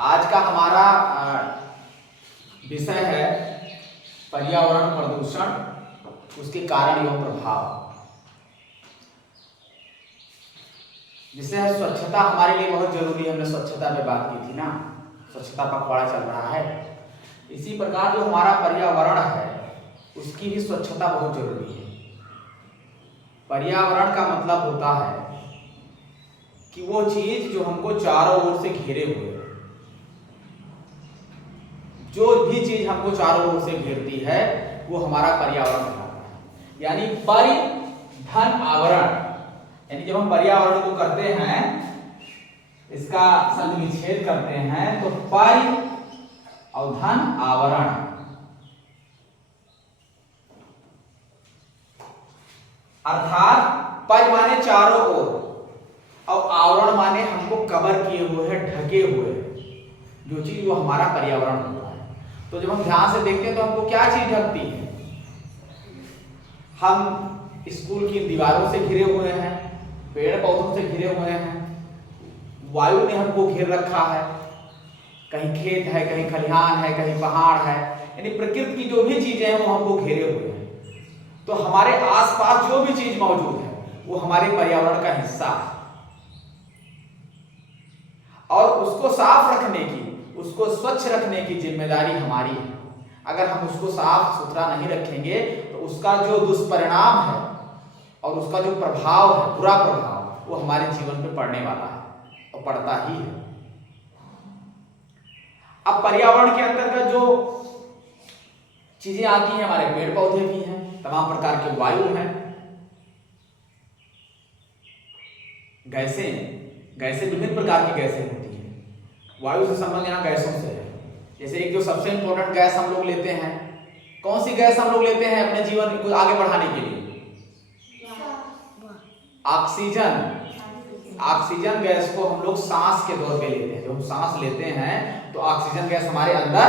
आज का हमारा विषय है पर्यावरण प्रदूषण, उसके कारण एवं प्रभाव। जिसे है स्वच्छता हमारे लिए बहुत जरूरी है। हमने स्वच्छता पे बात की थी ना, स्वच्छता पखवाड़ा चल रहा है। इसी प्रकार जो हमारा पर्यावरण है उसकी भी स्वच्छता बहुत जरूरी है। पर्यावरण का मतलब होता है कि वो चीज जो हमको चारों ओर से घिरे हुए है। जो भी चीज हमको चारों ओर से घेरती है वो हमारा पर्यावरण कहलाता है। यानी परिधन आवरण, यानी जब हम पर्यावरण को करते हैं, इसका संधिविच्छेद करते हैं तो परि और धन आवरण। अर्थात परि माने चारों ओर और आवरण माने हमको कवर किए हुए है, ढके हुए जो चीज वो हमारा पर्यावरण होता है। तो जब हम ध्यान से देखते हैं तो हमको क्या चीज ढकती है? हम स्कूल की दीवारों से घिरे हुए हैं, पेड़ पौधों से घिरे हुए हैं, वायु ने हमको घेर रखा है, कहीं खेत है, कहीं खलिहान है, कहीं पहाड़ है, यानी प्रकृति की जो भी चीजें हैं वो हमको घेरे हुए हैं। तो हमारे आसपास जो भी चीज मौजूद है वो हमारे पर्यावरण का हिस्सा है और उसको साफ रखने की, उसको स्वच्छ रखने की जिम्मेदारी हमारी है। अगर हम उसको साफ सुथरा नहीं रखेंगे तो उसका जो दुष्परिणाम है और उसका जो प्रभाव है, बुरा प्रभाव, वो हमारे जीवन पे पड़ने वाला है और पड़ता ही है। अब पर्यावरण के अंतर्गत जो चीजें आती हैं, हमारे पेड़ पौधे भी हैं, तमाम प्रकार के वायु हैं, गैसें विभिन्न प्रकार की गैसें होती हैं। वायु से संबंध यहाँ गैसों से है। जैसे एक जो सबसे इंपॉर्टेंट गैस हम लोग लेते हैं, कौन सी गैस हम लोग लेते हैं अपने जीवन को आगे बढ़ाने के लिए? ऑक्सीजन। ऑक्सीजन गैस को हम लोग सांस के तौर पे लेते हैं। जब हम सांस लेते हैं तो ऑक्सीजन गैस हमारे अंदर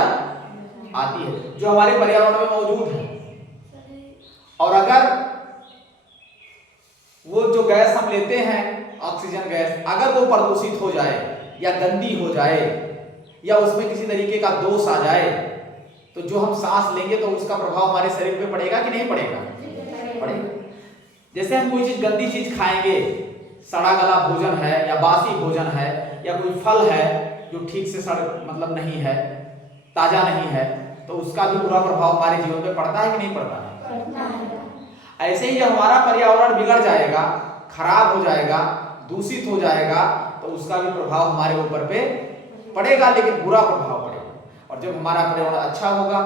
आती है जो हमारे पर्यावरण में मौजूद है। और अगर वो जो गैस हम लेते हैं ऑक्सीजन गैस, अगर वो प्रदूषित हो जाए या गंदी हो जाए या उसमें किसी तरीके का दोष आ जाए तो जो हम सांस लेंगे तो उसका प्रभाव हमारे शरीर पे पड़ेगा कि नहीं पड़ेगा? पड़ेगा। जैसे हम कोई चीज गंदी चीज खाएंगे, सड़ा गला भोजन है या बासी भोजन है या कोई फल है जो ठीक से मतलब नहीं है, ताजा नहीं है, तो उसका भी बुरा प्रभाव हमारे जीवन पे पड़ता है कि नहीं पड़ता है? ऐसे ही जब हमारा पर्यावरण बिगड़ जाएगा, खराब हो जाएगा, दूषित हो जाएगा तो उसका भी प्रभाव हमारे ऊपर पे पड़ेगा, लेकिन बुरा प्रभाव पड़ेगा। और जब हमारा पर्यावरण अच्छा होगा,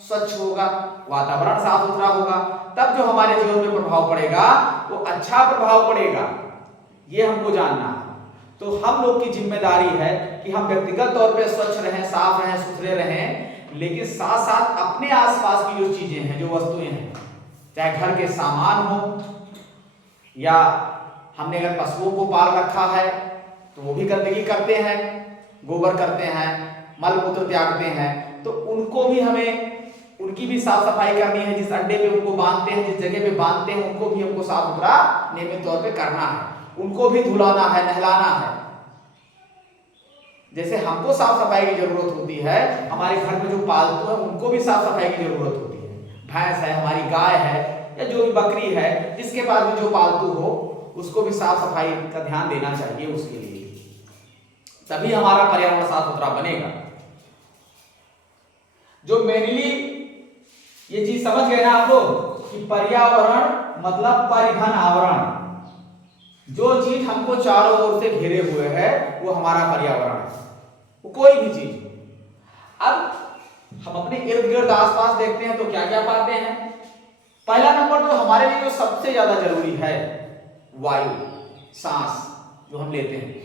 स्वच्छ होगा, वातावरण साफ सुथरा होगा, तब जो हमारे जीवन में प्रभाव पड़ेगा वो अच्छा प्रभाव पड़ेगा। ये हमको जानना है। तो हम लोग की जिम्मेदारी है कि हम व्यक्तिगत तौर पे स्वच्छ रहें, साफ रहें, सुथरे रहें, लेकिन साथ साथ अपने आसपास की जो चीजें हैं, जो वस्तुएं हैं, चाहे घर के सामान हो या हमने अगर पशुओं को पाल रखा है तो वो भी गंदगी करते हैं, गोबर करते हैं, मल मूत्र त्यागते हैं, तो उनको भी हमें, उनकी भी साफ सफाई करनी है। जिस अड्डे पे उनको बांधते हैं, जिस जगह पे बांधते हैं, उनको भी हमको साफ सुथरा नियमित तौर पे करना है, उनको भी धुलाना है, नहलाना है। जैसे हमको साफ सफाई की जरूरत होती है, हमारे घर में जो पालतू है उनको भी साफ सफाई की जरूरत होती है। भैंस है, हमारी गाय है या जो भी बकरी है, जिसके पास भी जो पालतू हो उसको भी साफ सफाई का ध्यान देना चाहिए उसके लिए, तभी हमारा पर्यावरण साफ सुथरा बनेगा। जो मेनली ये चीज समझ गए ना आप लोग कि पर्यावरण मतलब परिधन आवरण, जो चीज हमको चारों ओर से घेरे हुए है वो हमारा पर्यावरण है, वो कोई भी चीज। अब हम अपने इर्द गिर्द आसपास देखते हैं तो क्या क्या पाते हैं? पहला नंबर जो हमारे लिए जो सबसे ज्यादा जरूरी है, वायु, सांस जो हम लेते हैं।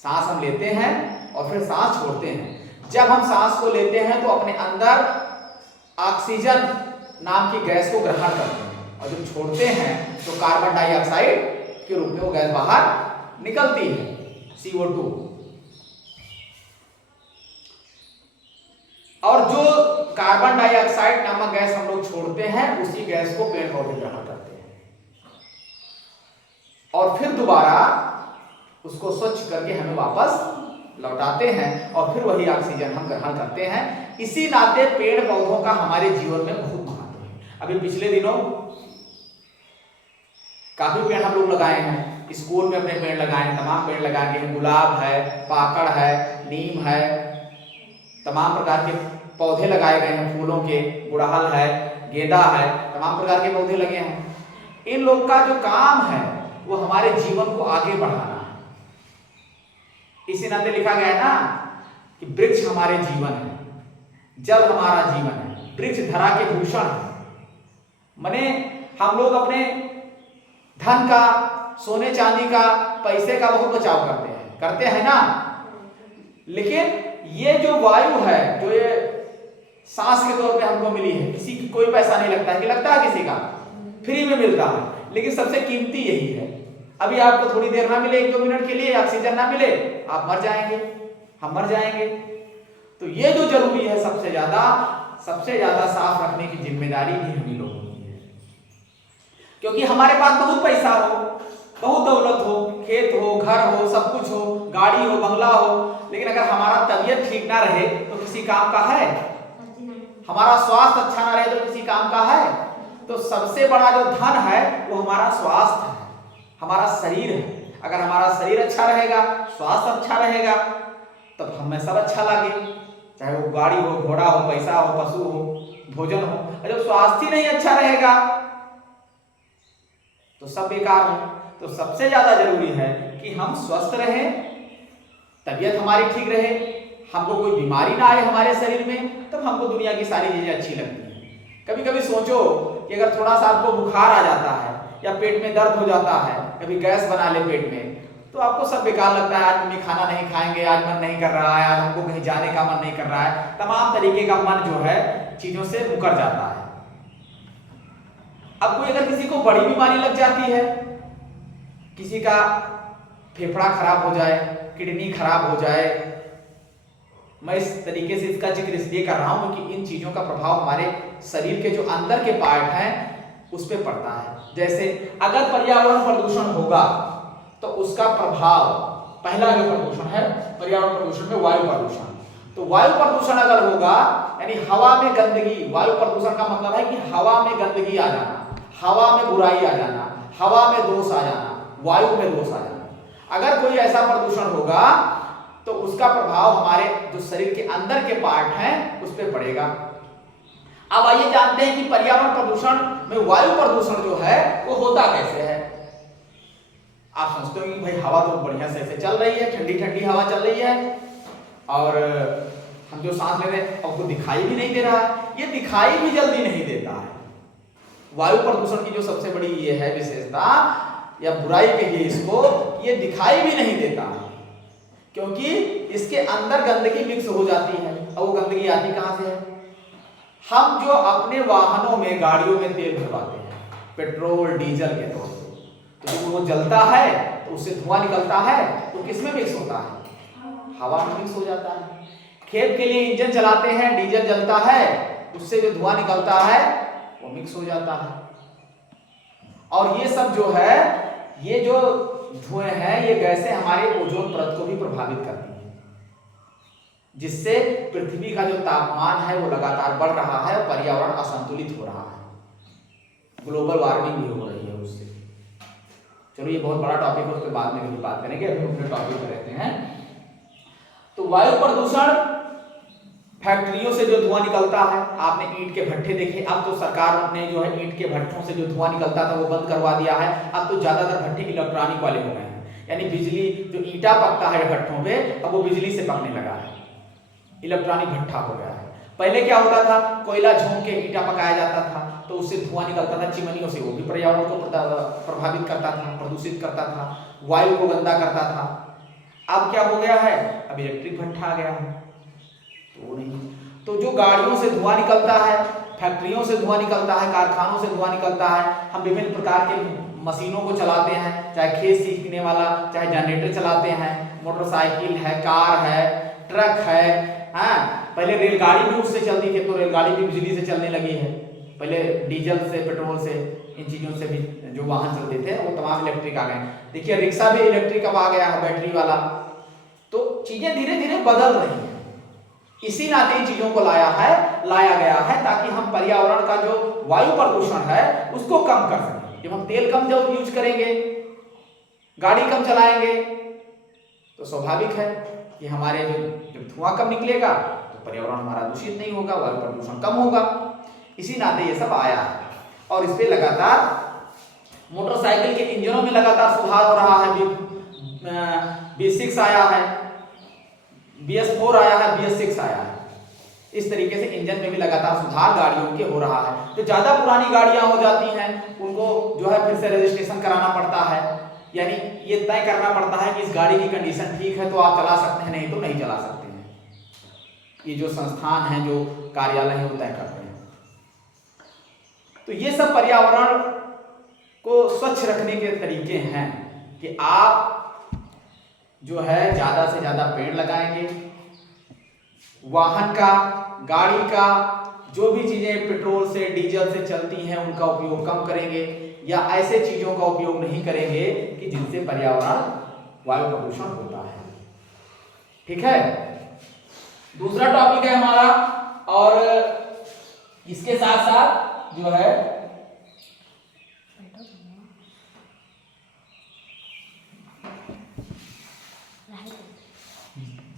सांस हम लेते हैं और फिर सांस छोड़ते हैं। जब हम सांस को लेते हैं तो अपने अंदर ऑक्सीजन नाम की गैस को ग्रहण करते हैं और जब छोड़ते हैं तो कार्बन डाइऑक्साइड के रूप में वो गैस बाहर निकलती है, CO2। और जो कार्बन डाइऑक्साइड नामक गैस हम लोग छोड़ते हैं उसी गैस को पेड़ पौधे ग्रहण करते हैं और फिर दोबारा उसको स्वच्छ करके हमें वापस लौटाते हैं और फिर वही ऑक्सीजन हम ग्रहण करते हैं। इसी नाते पेड़ पौधों का हमारे जीवन में बहुत महत्व है। अभी पिछले दिनों काफी पेड़ हम लोग लगाए हैं, स्कूल में अपने पेड़ लगाए हैं, तमाम पेड़ लगाए हैं, गुलाब है, पाकड़ है, नीम है, तमाम प्रकार के पौधे लगाए गए हैं, फूलों के, गुड़हल है, गेंदा है, तमाम प्रकार के पौधे लगे हैं। इन लोग का जो काम है वो हमारे जीवन को आगे बढ़ाना है। इसी नाते लिखा गया है ना कि वृक्ष हमारे जीवन है, जल हमारा जीवन है, वृक्ष धरा के भूषण है। माने हम लोग अपने धन का, सोने चांदी का, पैसे का बहुत बचाव करते हैं ना, लेकिन ये जो वायु है, जो ये सांस के तौर पे हमको मिली है, किसी की कोई पैसा नहीं लगता है, कि लगता है किसी का, फ्री में मिलता है, लेकिन सबसे कीमती यही है। अभी आपको थोड़ी देर ना मिले, 1-2 मिनट के लिए ऑक्सीजन ना मिले, आप मर जाएंगे, हम मर जाएंगे। तो ये जो जरूरी है सबसे ज्यादा साफ रखने की जिम्मेदारी भी हम लोगों की है। क्योंकि हमारे पास बहुत पैसा हो, बहुत दौलत हो, खेत हो, घर हो, सब कुछ हो, गाड़ी हो, बंगला हो, लेकिन अगर हमारा तबीयत ठीक ना रहे तो किसी काम का है? हमारा स्वास्थ्य अच्छा ना रहे तो किसी काम का है? तो सबसे बड़ा जो धन है वो हमारा स्वास्थ्य है, हमारा शरीर है। अगर हमारा शरीर अच्छा रहेगा, स्वास्थ्य अच्छा रहेगा, तब हमें सब अच्छा लगे, चाहे वो गाड़ी हो, घोड़ा हो, पैसा हो, पशु हो, भोजन हो। और जब स्वास्थ्य ही नहीं अच्छा रहेगा तो सब बेकार हो। तो सबसे ज्यादा जरूरी है कि हम स्वस्थ रहें, तबीयत हमारी ठीक रहे, हमको कोई बीमारी ना आए हमारे शरीर में, तब हमको दुनिया की सारी चीजें अच्छी लगती हैं। कभी कभी सोचो कि अगर थोड़ा सा आपको बुखार आ जाता है या पेट में दर्द हो जाता है, कभी गैस बना ले पेट में, तो आपको सब बेकार लगता है। आज मम्मी खाना नहीं खाएंगे, आज मन नहीं कर रहा है, आज हमको कहीं जाने का मन नहीं कर रहा है, तमाम तरीके का मन जो है चीजों से मुकर जाता है। अब कोई अगर किसी को बड़ी बीमारी लग जाती है, किसी का फेफड़ा खराब हो जाए, किडनी खराब हो जाए, मैं इस तरीके से इसका जिक्र इसलिए कर रहा हूं कि इन चीजों का प्रभाव हमारे शरीर के जो अंदर के पार्ट हैं उस पर पड़ता है। जैसे अगर पर्यावरण प्रदूषण होगा तो उसका प्रभाव, पहला जो प्रदूषण है पर्यावरण प्रदूषण में वायु प्रदूषण, तो वायु प्रदूषण अगर होगा यानी हवा में गंदगी, वायु प्रदूषण का मतलब है कि हवा में गंदगी आ जाना, हवा में बुराई आ जाना, हवा में दोष आ जाना, वायु में दोष आ जाना। अगर कोई ऐसा प्रदूषण होगा तो उसका प्रभाव हमारे जो शरीर के अंदर के पार्ट हैं उस पर पड़ेगा। अब आइए जानते हैं कि पर्यावरण प्रदूषण में वायु प्रदूषण जो है वो होता कैसे है। आप सोचते हो कि भाई हवा तो बढ़िया से चल रही है, ठंडी ठंडी हवा चल रही है और हम जो सांस ले रहे हैं हमको दिखाई भी नहीं दे रहा है। ये दिखाई भी जल्दी नहीं देता है। वायु प्रदूषण की जो सबसे बड़ी ये है विशेषता या बुराई कहिए इसको, ये दिखाई भी नहीं देता है क्योंकि इसके अंदर गंदगी मिक्स हो जाती है। और वो गंदगी आती कहां से है? हम जो अपने वाहनों में, गाड़ियों में तेल भरवाते हैं पेट्रोल डीजल के तौर पे, तो जब वो जलता है तो उससे धुआं निकलता है, तो किसमें मिक्स होता है? हवा में मिक्स हो जाता है। खेत के लिए इंजन चलाते हैं, डीजल जलता है, उससे जो धुआं निकलता है वो मिक्स हो जाता है। और ये सब जो है, ये जो धुएं हैं, ये गैसें हमारे ओजोन परत को भी प्रभावित करती हैं, जिससे पृथ्वी का जो तापमान है वो लगातार बढ़ रहा है और पर्यावरण असंतुलित हो रहा है, ग्लोबल वार्मिंग भी हो रही है उससे। चलो ये बहुत बड़ा टॉपिक है, उस पर बाद में कभी बात करेंगे, अभी अपने टॉपिक पर रहते हैं। तो वायु प्रदूषण, फैक्ट्रियों से जो धुआं निकलता है, आपने ईंट के भट्ठे देखे, अब तो सरकार ने जो है ईंट के भट्ठों से जो धुआं निकलता था वो बंद करवा दिया है। अब तो ज्यादातर भट्ठे इलेक्ट्रॉनिक वाले हो गए हैं, यानी बिजली जो ईंटा पकता है भट्ठों पे, अब वो बिजली से पकने लगा है, इलेक्ट्रॉनिक भट्ठा हो गया है। पहले क्या होता था, कोयला झोंक के ईंटा पकाया जाता था तो उससे धुआं निकलता था चिमनियों से, वो भी पर्यावरण को प्रभावित करता था, प्रदूषित करता था, वायु को गंदा करता था। अब क्या हो गया है, अब इलेक्ट्रिक भट्ठा आ गया है, तो नहीं। तो जो गाड़ियों से धुआं निकलता है, फैक्ट्रियों से धुआं निकलता है, कारखानों से धुआं निकलता है, हम विभिन्न प्रकार के मशीनों को चलाते हैं, चाहे खेत सींचने वाला, चाहे जनरेटर चलाते हैं, मोटरसाइकिल है, कार है, ट्रक है, हाँ, पहले रेलगाड़ी भी उससे चलती थी, तो रेलगाड़ी भी बिजली से चलने लगी है। पहले डीजल से, पेट्रोल से, इन चीजों से भी जो वाहन चलते थे वो तमाम इलेक्ट्रिक आ गए। देखिए रिक्शा भी इलेक्ट्रिक अब आ गया है, बैटरी वाला। तो चीजें धीरे धीरे बदल रही हैं। इसी नाते इन चीजों को लाया गया है ताकि हम पर्यावरण का जो वायु प्रदूषण है उसको कम कर सकें। जब हम तेल कम जब यूज करेंगे, गाड़ी कम चलाएंगे, तो स्वाभाविक है कि हमारे जब धुआं कम निकलेगा तो पर्यावरण हमारा दूषित नहीं होगा, वायु प्रदूषण कम होगा। इसी नाते ये सब आया है और इस पे लगातार मोटरसाइकिल के इंजनों में लगातार सुधार हो रहा है। B6 आया है, BS4 आया है, BS6 आया है। इस तरीके से इंजन में भी लगातार सुधार गाड़ियों के हो रहा है। जो ज्यादा पुरानी गाड़ियां हो जाती हैं उनको जो है फिर से रजिस्ट्रेशन कराना पड़ता है, यानी ये तय करना पड़ता है कि इस गाड़ी की कंडीशन ठीक है तो आप चला सकते हैं, नहीं तो नहीं चला सकते हैं। ये जो संस्थान है, जो कार्यालय है, वो तय करते हैं। तो ये सब पर्यावरण को स्वच्छ रखने के तरीके हैं कि आप जो है ज्यादा से ज्यादा पेड़ लगाएंगे, वाहन का, गाड़ी का, जो भी चीजें पेट्रोल से डीजल से चलती हैं उनका उपयोग कम करेंगे, या ऐसे चीजों का उपयोग नहीं करेंगे कि जिनसे पर्यावरण वायु प्रदूषण होता है। ठीक है, दूसरा टॉपिक है हमारा, और इसके साथ साथ जो है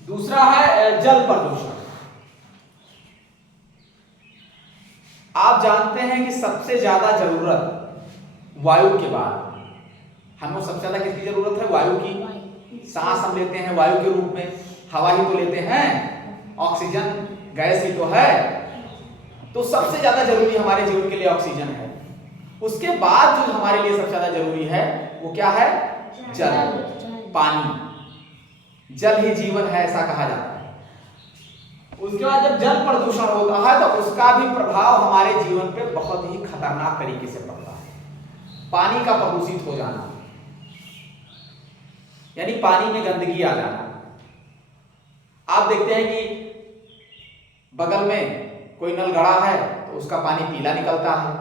दूसरा है जल प्रदूषण। आप जानते हैं कि सबसे ज्यादा जरूरत वायु के बाद हमें सबसे ज्यादा किसकी जरूरत है? वायु की। सांस हम लेते हैं वायु के रूप में, हवा ही तो लेते हैं, ऑक्सीजन गैस ही तो है। तो सबसे ज्यादा जरूरी हमारे जीवन के लिए ऑक्सीजन है। उसके बाद जो हमारे लिए सबसे ज्यादा जरूरी है वो क्या है? जल, पानी। जल ही जीवन है ऐसा कहा जाता है। उसके बाद जब जल प्रदूषण होता है तो उसका भी प्रभाव हमारे जीवन पे बहुत ही खतरनाक तरीके से पड़ता है। पानी का प्रदूषित हो जाना, यानी पानी में गंदगी आ जाना। आप देखते हैं कि बगल में कोई नल गड़ा है तो उसका पानी पीला निकलता है,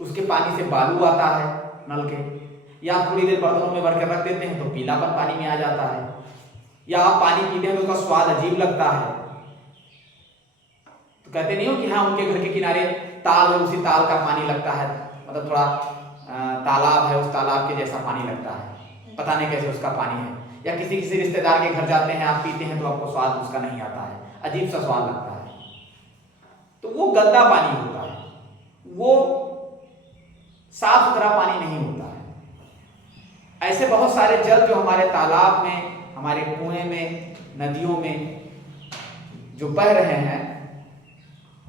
उसके पानी से बालू आता है नल के, या थोड़ी देर बर्तनों में भर कर रख देते हैं तो पीलापन पानी में आ जाता है, या आप पानी पीते हैं तो उसका स्वाद अजीब लगता है। तो कहते नहीं हो कि हाँ उनके घर के किनारे ताल है, उसी ताल का पानी लगता है, मतलब थोड़ा तालाब है, उस तालाब के जैसा पानी लगता है, पता नहीं कैसे उसका पानी है। या किसी रिश्तेदार के घर जाते हैं, आप पीते हैं तो आपको स्वाद उसका नहीं आता है, अजीब सा स्वाद लगता है। तो वो गंदा पानी होता है, वो साफ सुथरा पानी नहीं होता है। ऐसे बहुत सारे जल जो हमारे तालाब में, हमारे कुएं में, नदियों में जो बह रहे हैं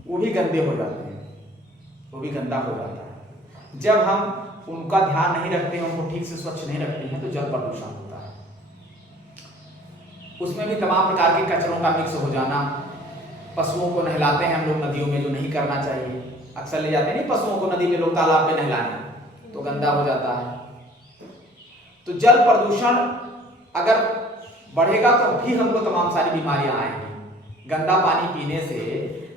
वो भी गंदे हो जाते हैं, वो भी गंदा हो जाता है। जब हम उनका ध्यान नहीं रखते हैं, उनको ठीक से स्वच्छ नहीं रखते हैं तो जल प्रदूषण होता है। उसमें भी तमाम प्रकार के कचरों का मिक्स हो जाना। पशुओं को नहलाते हैं हम लोग नदियों में, जो नहीं करना चाहिए। अक्सर ले जाते नहीं पशुओं को नदी में लोग, तालाब में नहलाने, तो गंदा हो जाता है। तो जल प्रदूषण अगर बढ़ेगा तो भी हमको तमाम सारी बीमारियां आएंगी। गंदा पानी पीने से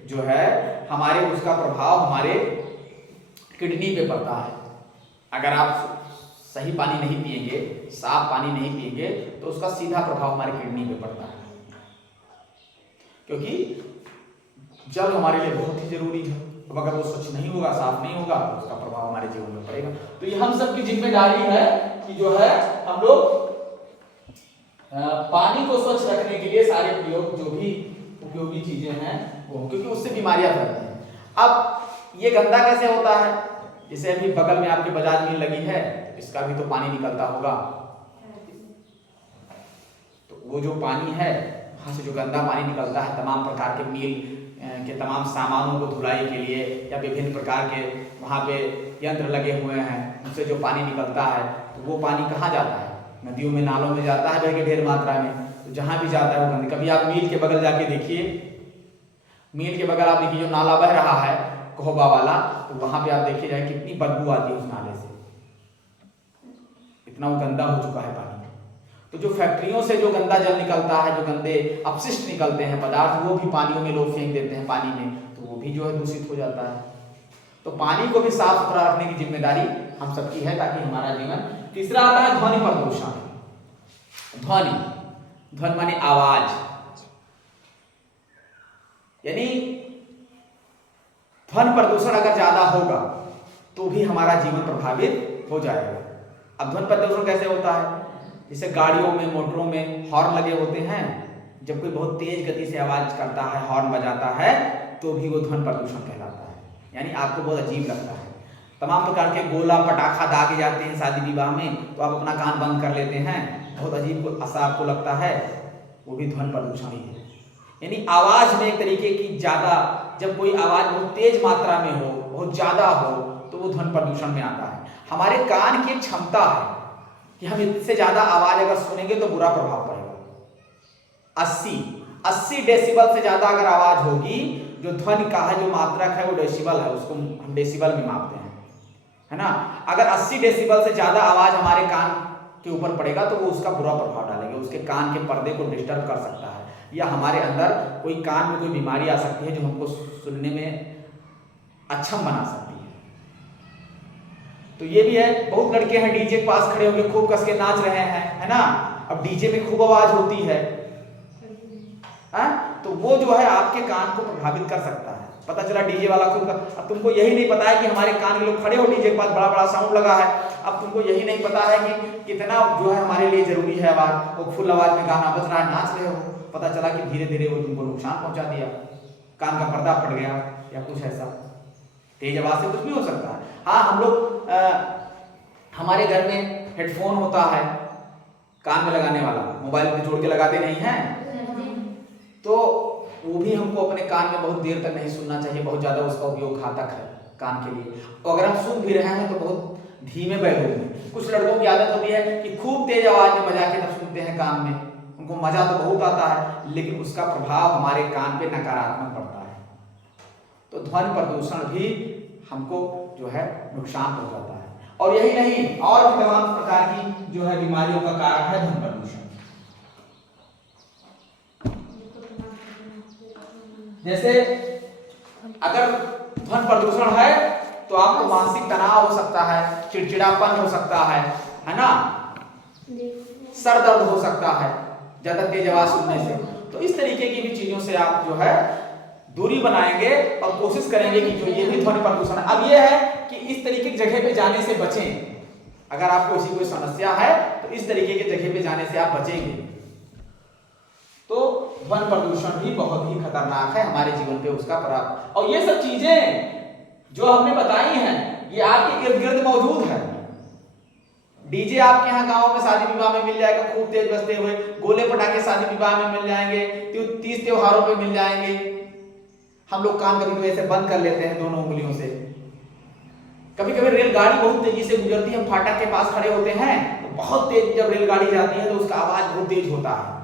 जो है हमारे उसका प्रभाव हमारे किडनी पे पड़ता है। अगर आप सही पानी नहीं पिएंगे, साफ पानी नहीं पिएंगे तो उसका सीधा प्रभाव हमारे किडनी पे पड़ता है, क्योंकि जल हमारे लिए बहुत ही जरूरी है। अब अगर वो स्वच्छ नहीं होगा, साफ नहीं होगा तो उसका प्रभाव हमारे जीवन में पड़ेगा। तो ये हम सबकी जिम्मेदारी है कि जो है हम लोग पानी को स्वच्छ रखने के लिए सारे प्रयोग, जो भी उपयोगी चीजें हैं वो, क्योंकि उससे बीमारियां फैलती हैं। अब ये गंदा कैसे होता है? जैसे अभी बगल में आपके बजाज मिल लगी है, इसका भी तो पानी निकलता होगा। तो वो जो पानी है, वहां से जो गंदा पानी निकलता है, तमाम प्रकार के मिल के तमाम सामानों को धुलाई के लिए या विभिन्न प्रकार के वहाँ पे यंत्र लगे हुए हैं, उनसे जो पानी निकलता है तो वो पानी कहाँ जाता है? नदियों में, नालों में जाता है बह के ढेर मात्रा में। तो जहाँ भी जाता है वो गंदगी। कभी आप मील के बगल जाके देखिए, मील के बगल आप देखिए जो नाला बह रहा है कोहबा वाला, तो वहाँ पे आप देखिए जाए कितनी बदबू आती है उस नाले से, इतना वो गंदा हो चुका है पानी। तो जो फैक्ट्रियों से जो गंदा जल निकलता है, जो गंदे अपशिष्ट निकलते हैं पदार्थ, वो भी पानियों में लोग फेंक देते हैं पानी में, तो वो भी जो है दूषित हो जाता है। तो पानी को भी साफ सुथरा रखने की जिम्मेदारी हम सबकी है ताकि हमारा जीवन। तीसरा आता है ध्वनि प्रदूषण। ध्वनि, ध्वनि माने आवाज, यानी ध्वनि प्रदूषण अगर ज्यादा होगा तो भी हमारा जीवन प्रभावित हो जाएगा। अब ध्वनि प्रदूषण कैसे होता है? जैसे गाड़ियों में, मोटरों में हॉर्न लगे होते हैं, जब कोई बहुत तेज गति से आवाज करता है, हॉर्न बजाता है, तो भी वो ध्वनि प्रदूषण कहलाता है, यानी आपको बहुत अजीब लगता है। तमाम प्रकार के गोला पटाखा दागे जाते हैं शादी विवाह में, तो आप अपना कान बंद कर लेते हैं, बहुत अजीब सा आपको लगता है, वो भी ध्वनि प्रदूषण ही है। यानी आवाज में एक तरीके की ज्यादा, जब कोई आवाज बहुत तेज मात्रा में हो, बहुत ज्यादा हो, तो वो ध्वनि प्रदूषण में आता है। हमारे कान की क्षमता है कि हम इससे ज्यादा आवाज अगर सुनेंगे तो बुरा प्रभाव पड़ेगा। 80 डेसिबल से ज्यादा अगर आवाज होगी, जो ध्वनि का है जो मात्रक है वो डेसिबल है, उसको हम डेसिबल में मापते हैं, है ना। अगर 80 डेसिबल से ज्यादा आवाज हमारे कान के ऊपर पड़ेगा तो वो उसका बुरा प्रभाव डालेगा, उसके कान के पर्दे को डिस्टर्ब कर सकता है, या हमारे अंदर कोई कान में कोई बीमारी आ सकती है जो हमको सुनने में अक्षम बना सकती है। तो ये भी है। बहुत लड़के हैं डीजे के पास खड़े होकर खूब कस के नाच रहे हैं, है ना। अब डीजे में खूब आवाज होती है, तो वो जो है आपके कान को प्रभावित कर सकता है। पता चला डीजे वाला खूब, अब तुमको यही नहीं पता है कि हमारे कान के लोग खड़े हो डीजे के पास, बड़ा बड़ा साउंड लगा है, अब तुमको यही नहीं पता है कि कितना जो है हमारे लिए जरूरी है आवाज, वो फुल आवाज में गाना बज रहा है, नाच रहे हो, पता चला कि धीरे धीरे वो तुमको नुकसान पहुंचा दिया, कान का पर्दा फट गया या कुछ ऐसा। तेज आवाज से कुछ भी हो सकता है। हाँ, हम लोग हमारे घर में हेडफोन होता है कान में लगाने वाला, मोबाइल में जोड़ के लगाते नहीं हैं, तो वो भी हमको अपने कान में बहुत देर तक नहीं सुनना चाहिए, बहुत ज्यादा उसका उपयोग घातक है कान के लिए। और अगर हम सुन भी रहे हैं तो बहुत धीमे बैठो में। कुछ लड़कों की आदत होती है कि खूब तेज आवाज में बजा के तब सुनते हैं कान में, उनको मजा तो बहुत आता है, लेकिन उसका प्रभाव हमारे कान पे नकारात्मक पड़ता है। तो ध्वनि प्रदूषण भी हमको जो है नुकसान पहुंचाता है। और यही नहीं, और भी तमाम प्रकार की जो है बीमारियों का कारण है ध्वनि प्रदूषण। जैसे अगर ध्वनि प्रदूषण है तो आपको मानसिक तनाव हो सकता है, चिड़चिड़ापन हो सकता है ना, सर दर्द हो सकता है ज्यादा तेज आवाज सुनने से। तो इस तरीके की भी चीजों से आप जो है दूरी बनाएंगे और कोशिश करेंगे कि जो ये भी ध्वनि प्रदूषण है। अब ये है कि इस तरीके की जगह पे जाने से बचें। अगर आपको ऐसी कोई समस्या है तो इस तरीके की जगह पे जाने से आप बचेंगे। तो ध्वनि प्रदूषण भी बहुत ही खतरनाक है हमारे जीवन पे, उसका प्रभाव। और ये सब चीजें जो हमने बताई हैं ये आपके इर्द गिर्द मौजूद है। डीजे आपके यहाँ गांव में शादी विवाह में मिल जाएगा, खूब तेज बजते हुए, गोले पटाखे शादी विवाह में मिल जाएंगे, 30 त्योहारों पे मिल जाएंगे। हम लोग कान कभी कभी ऐसे बंद कर लेते हैं दोनों उंगलियों से। कभी कभी रेलगाड़ी बहुत तेजी से गुजरती है, हम फाटक के पास खड़े होते हैं तो बहुत तेज जब रेलगाड़ी जाती है तो उसका आवाज बहुत तेज होता है,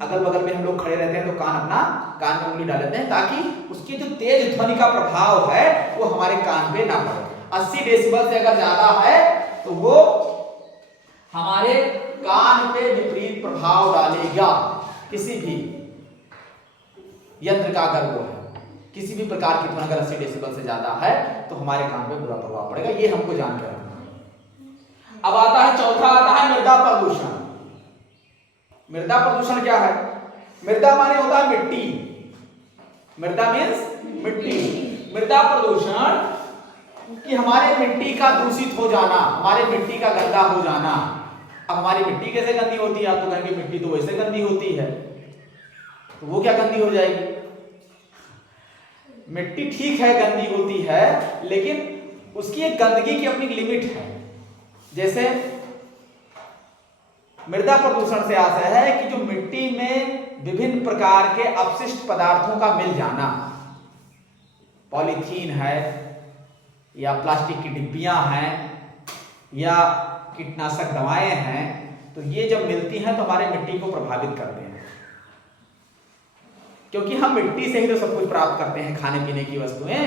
अगल बगल में हम लोग खड़े रहते हैं तो कान में उंगली डाल लेते हैं ताकि उसकी जो तेज ध्वनि का प्रभाव है वो हमारे कान पे ना पड़े। 80 डेसिबल से अगर ज्यादा है तो वो हमारे कान पे विपरीत प्रभाव डालेगा। किसी भी यंत्र का अगर वो है, किसी भी प्रकार की ध्वनि अगर 80 डेसिबल से ज्यादा है तो हमारे कान पे बुरा प्रभाव पड़ेगा, ये हमको जान के रखना। अब आता है चौथा, आता है मृदा प्रदूषण। मृदा प्रदूषण क्या है? मृदा माने होता है मिट्टी, मृदा मीन्स मिट्टी। मृदा प्रदूषण कि हमारे मिट्टी का दूषित हो जाना, हमारे मिट्टी का गंदा हो जाना। अब हमारी मिट्टी कैसे गंदी होती है? आप तो कहेंगे मिट्टी तो वैसे गंदी होती है, तो वो क्या गंदी हो जाएगी? मिट्टी ठीक है गंदी होती है, लेकिन उसकी एक गंदगी की अपनी लिमिट है। जैसे मृदा प्रदूषण से आशय है कि जो मिट्टी में विभिन्न प्रकार के अपशिष्ट पदार्थों का मिल जाना, पॉलीथीन है या प्लास्टिक की डिब्बियां हैं या कीटनाशक दवाएं हैं, तो ये जब मिलती हैं तो हमारे मिट्टी को प्रभावित करते हैं, क्योंकि हम मिट्टी से ही तो सब कुछ प्राप्त करते हैं, खाने पीने की वस्तुएं।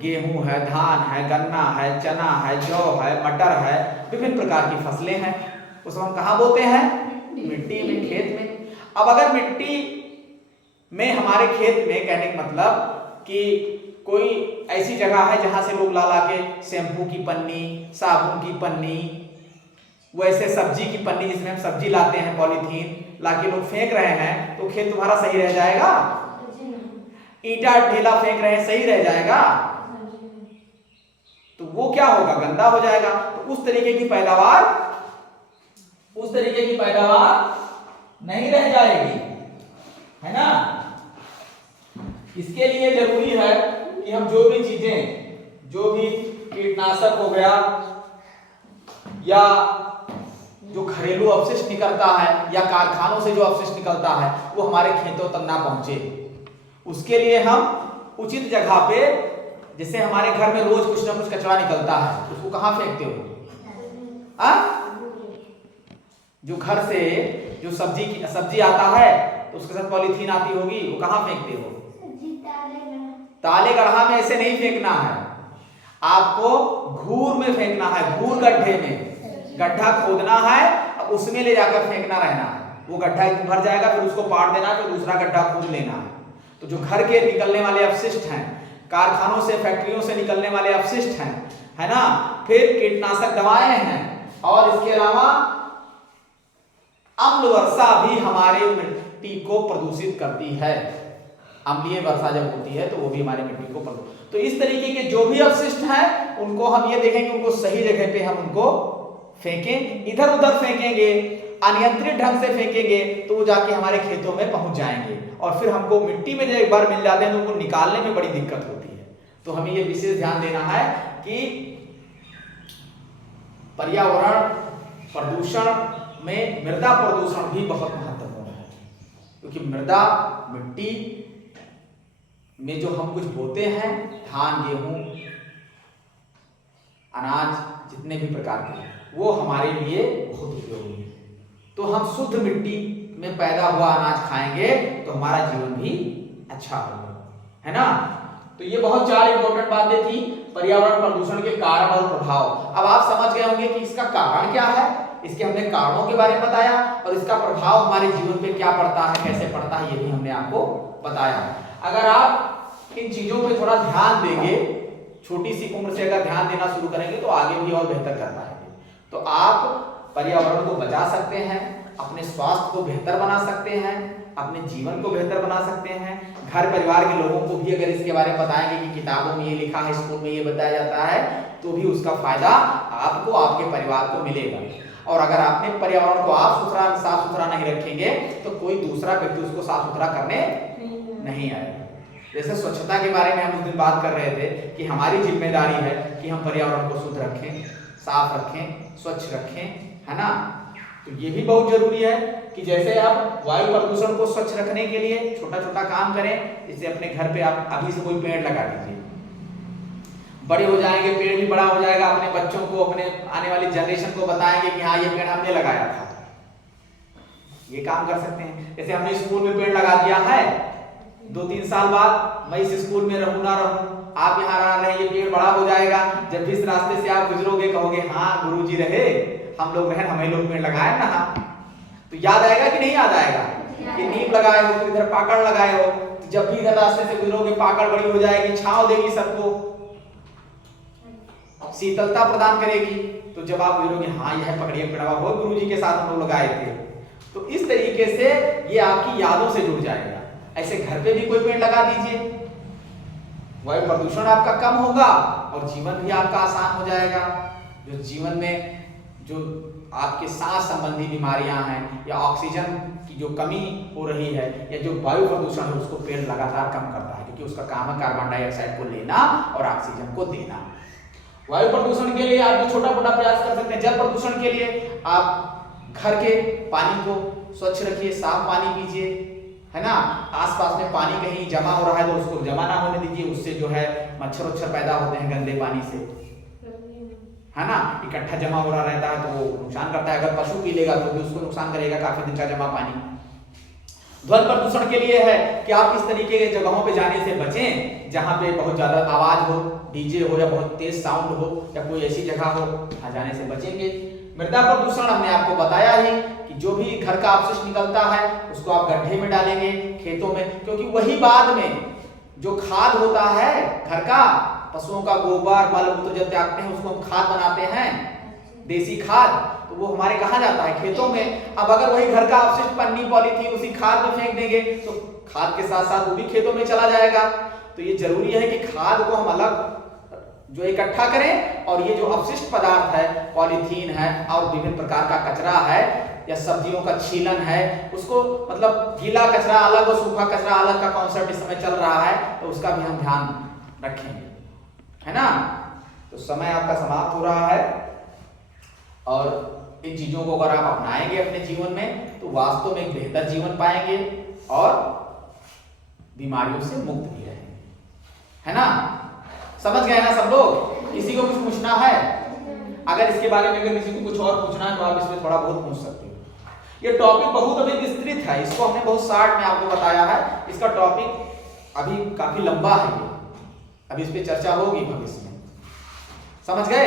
गेहूं है, धान है, गन्ना है, चना है, जौ है, मटर है, विभिन्न प्रकार की फसलें हैं, उसको हम कहाँ बोते हैं? मिट्टी में, खेत में। अब अगर मिट्टी में हमारे खेत में, कहने का मतलब कि कोई ऐसी जगह है जहां से लोग ला ला के शैम्पू की पन्नी, साबुन की पन्नी, वैसे सब्जी की पन्नी जिसमें हम सब्जी लाते हैं पॉलीथीन लाके लोग फेंक रहे हैं, तो खेत तुम्हारा सही रह जाएगा? ईंटा ढेला फेंक रहे हैं, सही रह जाएगा? तो वो क्या होगा, गंदा हो जाएगा। तो उस तरीके की पैदावार नहीं रह जाएगी, है ना। इसके लिए जरूरी है कि हम जो भी चीजें, जो भी कीटनाशक हो गया या जो घरेलू अपशिष्ट निकलता है या कारखानों से जो अपशिष्ट निकलता है वो हमारे खेतों तक ना पहुंचे, उसके लिए हम उचित जगह पे, जैसे हमारे घर में रोज कुछ ना कुछ कचरा निकलता है, उसको कहाँ फेंकते हो? जो घर से जो सब्जी आता है तो उसके साथ पॉलीथीन आती होगी, वो कहाँ फेंकते हो? ताले गढ़ा में ऐसे नहीं फेंकना है, आपको घूर में फेंकना है, घूर गड्ढे में गड्ढा खोदना है, उसमें ले जाकर फेंकना रहना है। वो गड्ढा भर जाएगा, फिर उसको पाड़ देना, फिर दूसरा गड्ढा खोद लेना है। तो जो घर के निकलने वाले अपशिष्ट हैं, कारखानों से, फैक्ट्रियों से निकलने वाले अपशिष्ट हैं, है ना, फिर कीटनाशक दवाएं हैं, और इसके अलावा अम्ल वर्षा भी हमारे मिट्टी को प्रदूषित करती है। अम्लीय वर्षा जब होती है तो वो भी हमारे मिट्टी को प्रदूषित। तो इस तरीके के जो भी अपशिष्ट हैं उनको हम ये देखेंगे, उनको सही जगह पे हम उनको फेंकें। इधर उधर फेंकेंगे, अनियंत्रित ढंग से फेंकेंगे तो वो जाके हमारे खेतों में पहुंच जाएंगे, और फिर हमको मिट्टी में जब एक बार मिल जाते हैं तो उनको निकालने में बड़ी दिक्कत होती है। तो हमें ये विशेष ध्यान देना है कि पर्यावरण प्रदूषण में मृदा प्रदूषण भी बहुत महत्वपूर्ण है, क्योंकि मृदा, मिट्टी में जो हम कुछ बोते हैं, धान, गेहूं, अनाज, जितने भी प्रकार के, वो हमारे लिए बहुत उपयोगी है। तो हम शुद्ध मिट्टी में पैदा हुआ अनाज खाएंगे तो हमारा जीवन भी अच्छा होगा, है ना। तो ये बहुत 4 इंपॉर्टेंट बातें थी पर्यावरण प्रदूषण के कारण और प्रभाव। अब आप समझ गए होंगे कि इसका कारण क्या है, इसके हमने कारणों के बारे में बताया, और इसका प्रभाव हमारे जीवन पे क्या पड़ता है, कैसे पड़ता है, ये भी हमने आपको बताया। अगर आप इन चीजों पे थोड़ा ध्यान देंगे, छोटी सी उम्र से अगर ध्यान देना शुरू करेंगे तो आगे भी और बेहतर कर पाएंगे। तो आप पर्यावरण को बचा सकते हैं, अपने स्वास्थ्य को बेहतर बना सकते हैं, अपने जीवन को बेहतर बना सकते हैं। घर परिवार के लोगों को भी अगर इसके बारे में बताएंगे कि किताबों में ये लिखा है, स्कूल में ये बताया जाता है, तो भी उसका फायदा आपको, आपके परिवार को मिलेगा। और अगर आपने पर्यावरण को साफ सुथरा नहीं रखेंगे तो कोई दूसरा व्यक्ति उसको साफ सुथरा करने नहीं आएगा। जैसे स्वच्छता के बारे में हम उस दिन बात कर रहे थे कि हमारी जिम्मेदारी है कि हम पर्यावरण को शुद्ध रखें, साफ रखें, स्वच्छ रखें, है ना। तो ये भी बहुत जरूरी है कि जैसे आप वायु प्रदूषण को स्वच्छ रखने के लिए छोटा छोटा काम करें, जैसे अपने घर पे आप अभी से कोई पेड़ लगा दीजिए, बड़े हो जाएंगे, पेड़ भी बड़ा हो जाएगा, अपने बच्चों को, अपने आने वाली जनरेशन को बताएंगे कि हाँ ये पेड़ हमने लगाया था। ये काम कर सकते हैं। जैसे हमने स्कूल में पेड़ लगा दिया है, 2-3 साल बाद मैं इस स्कूल में रहूं ना रहूं, आप यहाँ रह रहे हैं, ये पेड़ बड़ा हो जाएगा, जब भी इस रास्ते से आप गुजरोगे कहोगे हाँ गुरुजी रहे, हम लोग रहे, हमें लोग पेड़ लगाए ना। तो याद आएगा कि नहीं याद आएगा कि नीम लगाए हो, इधर पाकड़ लगाए हो, तो जब भी इधर रास्ते से गुजरोगे पाकड़ बड़ी हो जाएगी, छांव देगी सबको, शीतलता प्रदान करेगी। तो जब आप गुजरोगे हाँ यह पकड़िए पेड़ हो, गुरुजी के साथ हम लोग लगाए थे। तो इस तरीके से ये आपकी यादों से जुड़ जाएगा। ऐसे घर पे भी कोई पेड़ लगा दीजिए, वायु प्रदूषण आपका कम होगा और जीवन भी आपका आसान हो जाएगा। जो जीवन में जो आपके सांस संबंधी बीमारियां हैं या ऑक्सीजन की जो कमी हो रही है या जो वायु प्रदूषण है, उसको पेड़ लगातार कम करता है, क्योंकि उसका काम है कार्बन डाइऑक्साइड को लेना और ऑक्सीजन को देना। वायु प्रदूषण के लिए आप जो छोटा मोटा प्रयास कर सकते हैं। जल प्रदूषण के लिए आप घर के पानी को स्वच्छ रखिए, साफ पानी पीजिए, है ना। आसपास में पानी कहीं जमा हो रहा है तो उसको जमा ना होने दीजिए, उससे जो है मच्छर पैदा होते हैं गंदे पानी से, है ना। इकट्ठा जमा हो रहा रहता है तो वो नुकसान करता है, अगर पशु पी लेगा तो भी उसको नुकसान करेगा, काफी दिन का जमा पानी। ध्वनि प्रदूषण के लिए है कि आप इस तरीके के जगहों पे जाने से बचें जहां पे बहुत ज्यादा आवाज हो, डीजे हो या बहुत तेज साउंड हो या कोई ऐसी जगह हो, वहां जाने से बचेंगे। मृदा प्रदूषण हमने आपको बताया ही कि जो भी घर का अपशिष्ट निकलता है उसको आप गड्ढे में डालेंगे खेतों में, क्योंकि वही बाद में जो खाद होता है घर का पशुओं का गोबर मल मूत्र जब त्यागते हैं उसको हम खाद बनाते हैं, देसी खाद, तो वो हमारे कहाँ जाता है? खेतों में। अब अगर वही घर का अपशिष्ट पन्नी पॉलीथीन उसी खाद में फेंक देंगे तो खाद के साथ साथ वो भी खेतों में चला जाएगा। तो ये जरूरी है कि खाद को हम अलग जो इकट्ठा करें और ये जो अपशिष्ट पदार्थ है, पॉलीथीन है और विभिन्न प्रकार का कचरा है या सब्जियों का छीलन है, उसको मतलब गीला कचरा अलग और सूखा कचरा अलग का कॉन्सेप्ट इस समय चल रहा है, तो उसका भी हम ध्यान रखेंगे, है ना। तो समय आपका समाप्त हो रहा है और इन चीजों को अगर आप अपनाएंगे अपने जीवन में तो वास्तव में एक बेहतर जीवन पाएंगे और बीमारियों से मुक्त भी रहेंगे, है ना। समझ गए ना सब लोग? किसी को कुछ पूछना है? अगर इसके बारे में अगर किसी को कुछ और पूछना है तो आप इसमें थोड़ा बहुत पूछ सकते हो। ये टॉपिक बहुत अभी विस्तृत है, इसको हमने बहुत शार्ट में आपको बताया है। इसका टॉपिक अभी काफी लंबा है, अभी इस पे चर्चा होगी भविष्य में। समझ गए?